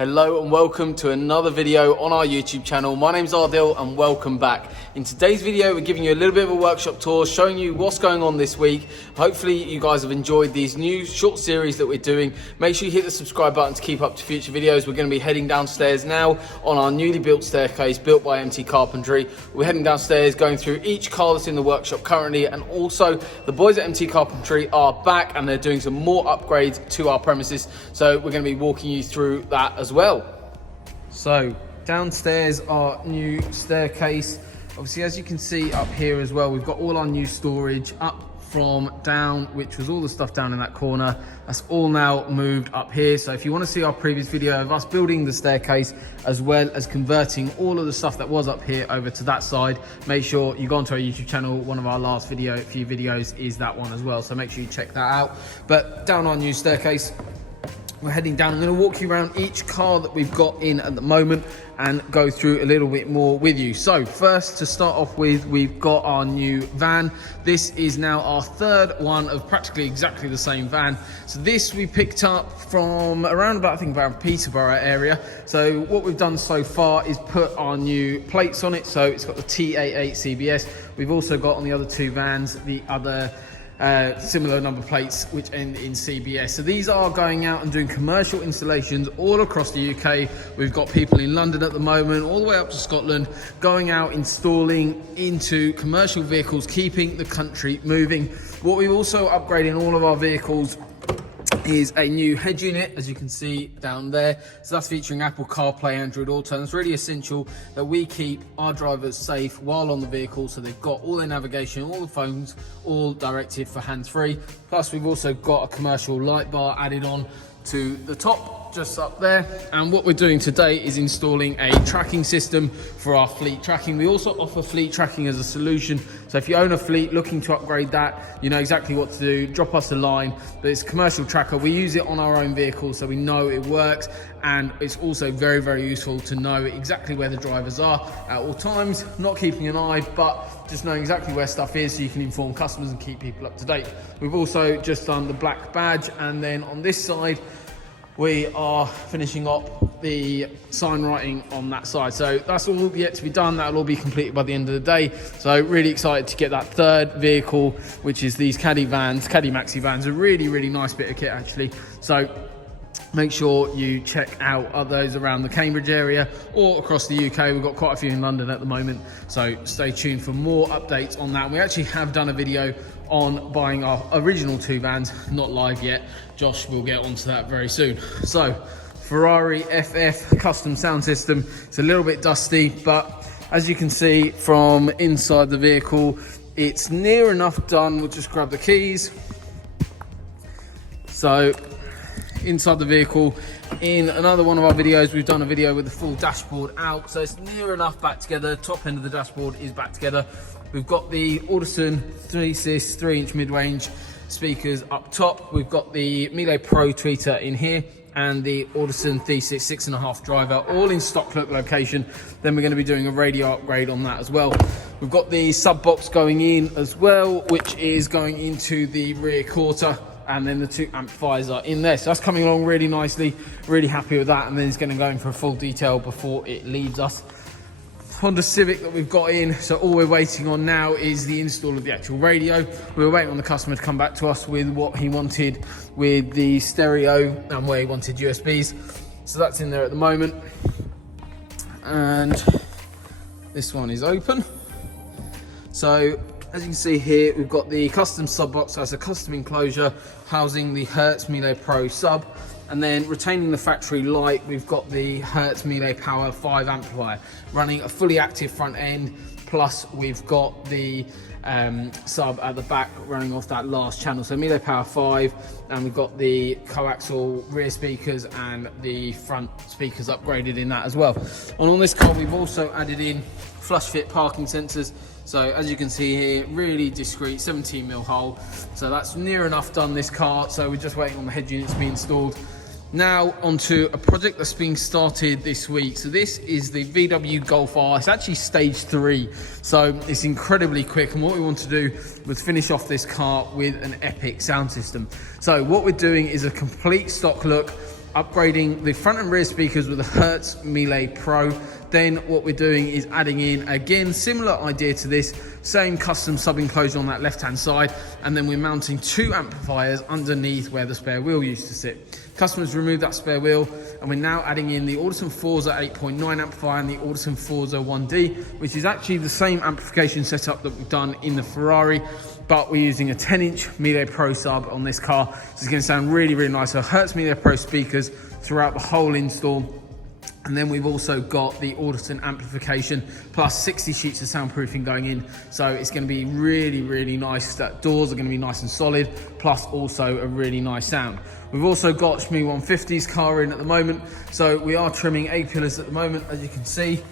Hello and welcome to another video on our YouTube channel. My name's Ardil and welcome back. In today's video, we're giving you a little bit of a workshop tour, showing you what's going on this week. Hopefully you guys have enjoyed these new short series that we're doing. Make sure you hit the subscribe button to keep up to future videos. We're going to be heading downstairs now on our newly built staircase built by MT Carpentry. We're heading downstairs, going through each car that's in the workshop currently, and also the boys at MT Carpentry are back and they're doing some more upgrades to our premises. So we're going to be walking you through that as well. So downstairs, our new staircase. Obviously, as you can see up here as well, we've got all our new storage up from down, which was all the stuff down in that corner. That's all now moved up here. So if you want to see our previous video of us building the staircase as well as converting all of the stuff that was up here over to that side, make sure you go onto our YouTube channel. One of our last few videos is that one as well, so make sure you check that out. But down our new staircase, we're heading down. I'm going to walk you around each car that we've got in at the moment and go through a little bit more with you. So first, to start off with, we've got our new van. This is now our third one of practically exactly the same van. So this we picked up from around about, I think around Peterborough area. So what we've done so far is put our new plates on it. So it's got the T88 CBS. We've also got on the other two vans the other similar number plates which end in CBS. So these are going out and doing commercial installations all across the UK. We've got people in London at the moment, all the way up to Scotland, going out installing into commercial vehicles, keeping the country moving. What we've also upgraded in all of our vehicles is a new head unit, as you can see down there. So that's featuring Apple CarPlay, Android Auto, and it's really essential that we keep our drivers safe while on the vehicle, so they've got all their navigation, all the phones, all directed for hands-free. Plus we've also got a commercial light bar added on to the top just up there. And what we're doing today is installing a tracking system for our fleet tracking. We also offer fleet tracking as a solution, so if you own a fleet looking to upgrade that, you know exactly what to do. Drop us a line. But it's a commercial tracker. We use it on our own vehicle, so we know it works, and it's also very, very useful to know exactly where the drivers are at all times, not keeping an eye, but just knowing exactly where stuff is, so you can inform customers and keep people up to date. We've also just done the black badge, and then on this side we are finishing up the sign writing on that side. So that's all yet to be done. That'll all be completed by the end of the day. So really excited to get that third vehicle, which is these Caddy Maxi vans. A really, really nice bit of kit actually. So make sure you check out those around the Cambridge area or across the UK. We've got quite a few in London at the moment, so stay tuned for more updates on that. We actually have done a video on buying our original two vans, not live yet. Josh will get onto that very soon. So Ferrari FF custom sound system. It's a little bit dusty, but as you can see from inside the vehicle, it's near enough done. We'll just grab the keys. So inside the vehicle, in another one of our videos, we've done a video with the full dashboard out, so it's near enough back together. Top end of the dashboard is back together. We've got the Audison 3-Sys 3-inch mid-range speakers up top. We've got the Miele Pro tweeter in here and the Audison Thesis 6.5 driver, all in stock location. Then we're going to be doing a radio upgrade on that as well. We've got the sub box going in as well, which is going into the rear quarter, and then the two amplifiers are in there. So that's coming along really nicely, really happy with that. And then it's going to go in for a full detail before it leaves us. Honda Civic that we've got in, so all we're waiting on now is the install of the actual radio. We were waiting on the customer to come back to us with what he wanted with the stereo and where he wanted USBs. So that's in there at the moment. And this one is open. So as you can see here, we've got the custom sub box. So it's a custom enclosure housing the Hertz Miele Pro sub. And then retaining the factory light, we've got the Hertz Miele Power 5 amplifier running a fully active front end. Plus we've got the sub at the back running off that last channel. So Miele Power 5, and we've got the coaxial rear speakers and the front speakers upgraded in that as well. And on this car, we've also added in flush fit parking sensors. So as you can see here, really discreet 17mm hole. So that's near enough done this car. So we're just waiting on the head unit to be installed. Now onto a project that's being started this week. So this is the VW Golf R. It's actually stage 3, so it's incredibly quick. And what we want to do was finish off this car with an epic sound system. So what we're doing is a complete stock look upgrading the front and rear speakers with a Hertz Melee Pro. Then what we're doing is adding in, again, similar idea to this, same custom sub enclosure on that left hand side, and then we're mounting 2 amplifiers underneath where the spare wheel used to sit. Customers removed that spare wheel, and we're now adding in the Audison Forza 8.9 amplifier and the Audison Forza 1D, which is actually the same amplification setup that we've done in the Ferrari, but we're using a 10-inch Melee Pro sub on this car. So it's going to sound really, really nice. So Hertz Melee Pro speakers throughout the whole install. And then we've also got the Audison amplification plus 60 sheets of soundproofing going in. So it's going to be really, really nice. That doors are going to be nice and solid, plus also a really nice sound. We've also got Shmee 150's car in at the moment. So we are trimming A-pillars at the moment, as you can see.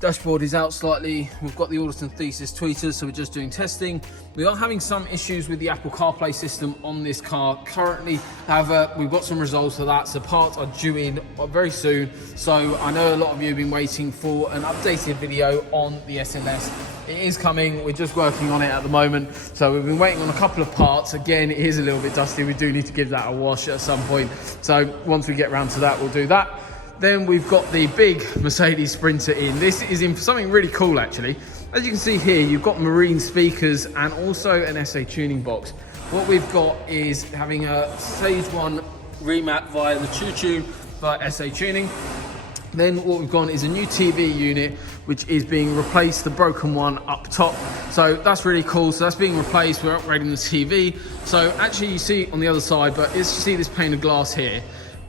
Dashboard is out slightly. We've got the Audison Thesis tweeters, so we're just doing testing. We are having some issues with the Apple CarPlay system on this car currently. However, we've got some results for that, so parts are due in very soon. So I know a lot of you have been waiting for an updated video on the SLS. It is coming, we're just working on it at the moment. So we've been waiting on a couple of parts. Again, it is a little bit dusty. We do need to give that a wash at some point. So once we get around to that, we'll do that. Then we've got the big Mercedes Sprinter in. This is in for something really cool, actually. As you can see here, you've got marine speakers and also an SA tuning box. What we've got is having a Stage 1 remap via the TrueTune via SA tuning. Then what we've got is a new TV unit, which is being replaced, the broken one up top. So that's really cool. So that's being replaced. We're upgrading the TV. So actually you see on the other side, but you see this pane of glass here.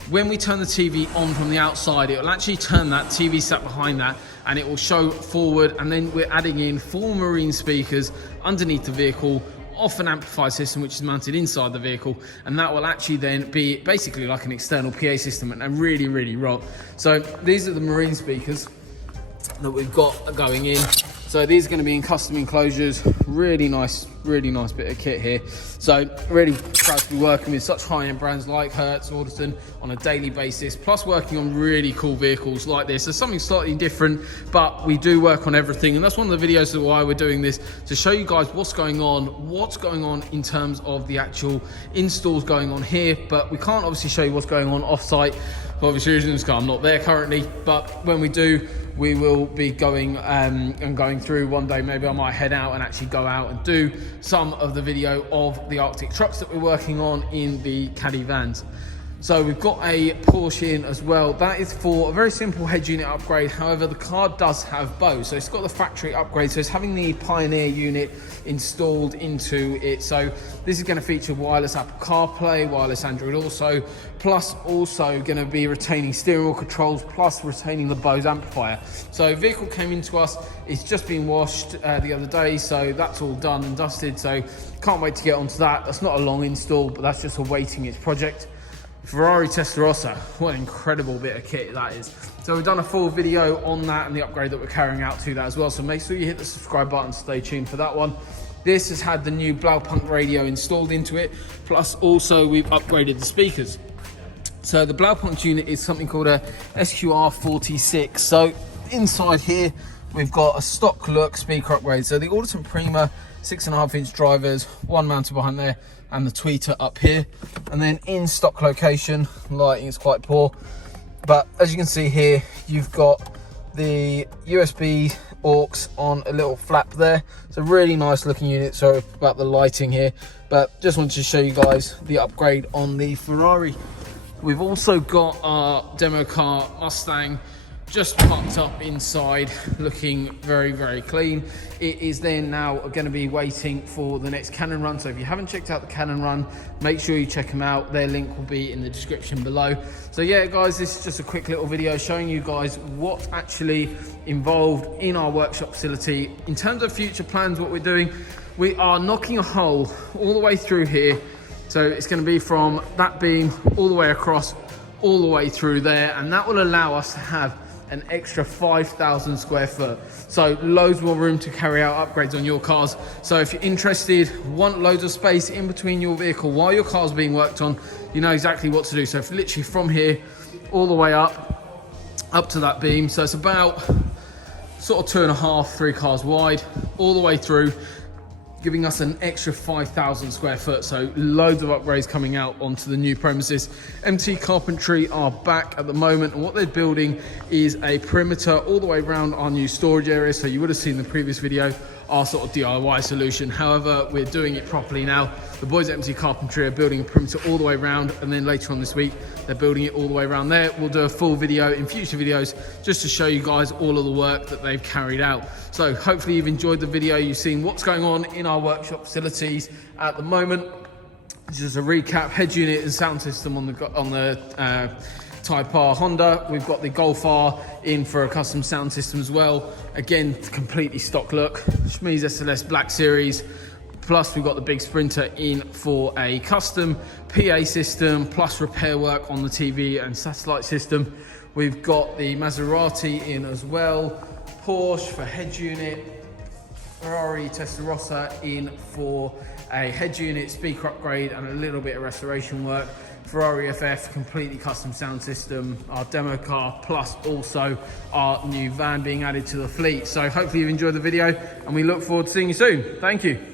When we turn the TV on from the outside, it will actually turn that TV sat behind that and it will show forward, and then we're adding in 4 marine speakers underneath the vehicle off an amplifier system which is mounted inside the vehicle, and that will actually then be basically like an external PA system and really, really rock. So these are the marine speakers that we've got going in. So these are going to be in custom enclosures. Really nice bit of kit here. So really proud to be working with such high-end brands like Hertz, Audison on a daily basis, plus working on really cool vehicles like this. There's something slightly different, but we do work on everything, and that's one of the videos of why we're doing this, to show you guys what's going on in terms of the actual installs going on here. But we can't obviously show you what's going on off-site for obvious reasons, because I'm not there currently. But when we do, we will be going and going through one day. Maybe I might head out and actually go out and do some of the video of the Arctic trucks that we're working on in the Caddy vans. So we've got a Porsche in as well. That is for a very simple head unit upgrade. However, the car does have both. So it's got the factory upgrade. So it's having the Pioneer unit installed into it. So this is going to feature wireless Apple CarPlay, wireless Android Auto, plus also going to be retaining steering wheel controls, plus retaining the Bose amplifier. So vehicle came into us. It's just been washed the other day. So that's all done and dusted. So can't wait to get onto that. That's not a long install, but that's just awaiting its project. Ferrari Testarossa, what an incredible bit of kit that is. So we've done a full video on that and the upgrade that we're carrying out to that as well. So make sure you hit the subscribe button, stay tuned for that one. This has had the new Blaupunkt radio installed into it, plus also we've upgraded the speakers. So the Blaupunkt unit is something called a SQR46. So inside here, we've got a stock look speaker upgrade. So the Audison Prima 6.5-inch drivers, one mounted behind there, and the tweeter up here. And then in stock location, lighting is quite poor, but as you can see here, you've got the USB aux on a little flap there. It's a really nice looking unit. Sorry about the lighting here, but just wanted to show you guys the upgrade on the Ferrari. We've also got our demo car Mustang just parked up inside, looking very, very clean. It is then now going to be waiting for the next Canon run. So if you haven't checked out the Canon run, make sure you check them out. Their link will be in the description below. So yeah, guys, this is just a quick little video showing you guys what's actually involved in our workshop facility. In terms of future plans, what we're doing, we are knocking a hole all the way through here. So it's going to be from that beam all the way across, all the way through there. And that will allow us to have an extra 5,000 square foot. So loads more room to carry out upgrades on your cars. So if you're interested, want loads of space in between your vehicle while your car's being worked on, you know exactly what to do. So if literally from here all the way up to that beam. So it's about sort of 2.5, 3 cars wide, all the way through. giving us an extra 5,000 square foot. So loads of upgrades coming out onto the new premises. MT Carpentry are back at the moment, and what they're building is a perimeter all the way around our new storage area. So you would have seen the previous video, our sort of DIY solution. However, we're doing it properly now. The boys at MT Carpentry are building a perimeter all the way around, and then later on this week, they're building it all the way around there. We'll do a full video in future videos just to show you guys all of the work that they've carried out. So hopefully you've enjoyed the video. You've seen what's going on in our workshop facilities at the moment. Just a recap: head unit and sound system on the Type R Honda. We've got the Golf R in for a custom sound system as well. Again, completely stock look. Schmee's SLS Black Series. Plus we've got the big Sprinter in for a custom PA system, plus repair work on the TV and satellite system. We've got the Maserati in as well. Porsche for head unit. Ferrari Testarossa in for a head unit, speaker upgrade and a little bit of restoration work. Ferrari FF, completely custom sound system, our demo car, plus also our new van being added to the fleet. So hopefully you've enjoyed the video, and we look forward to seeing you soon. Thank you.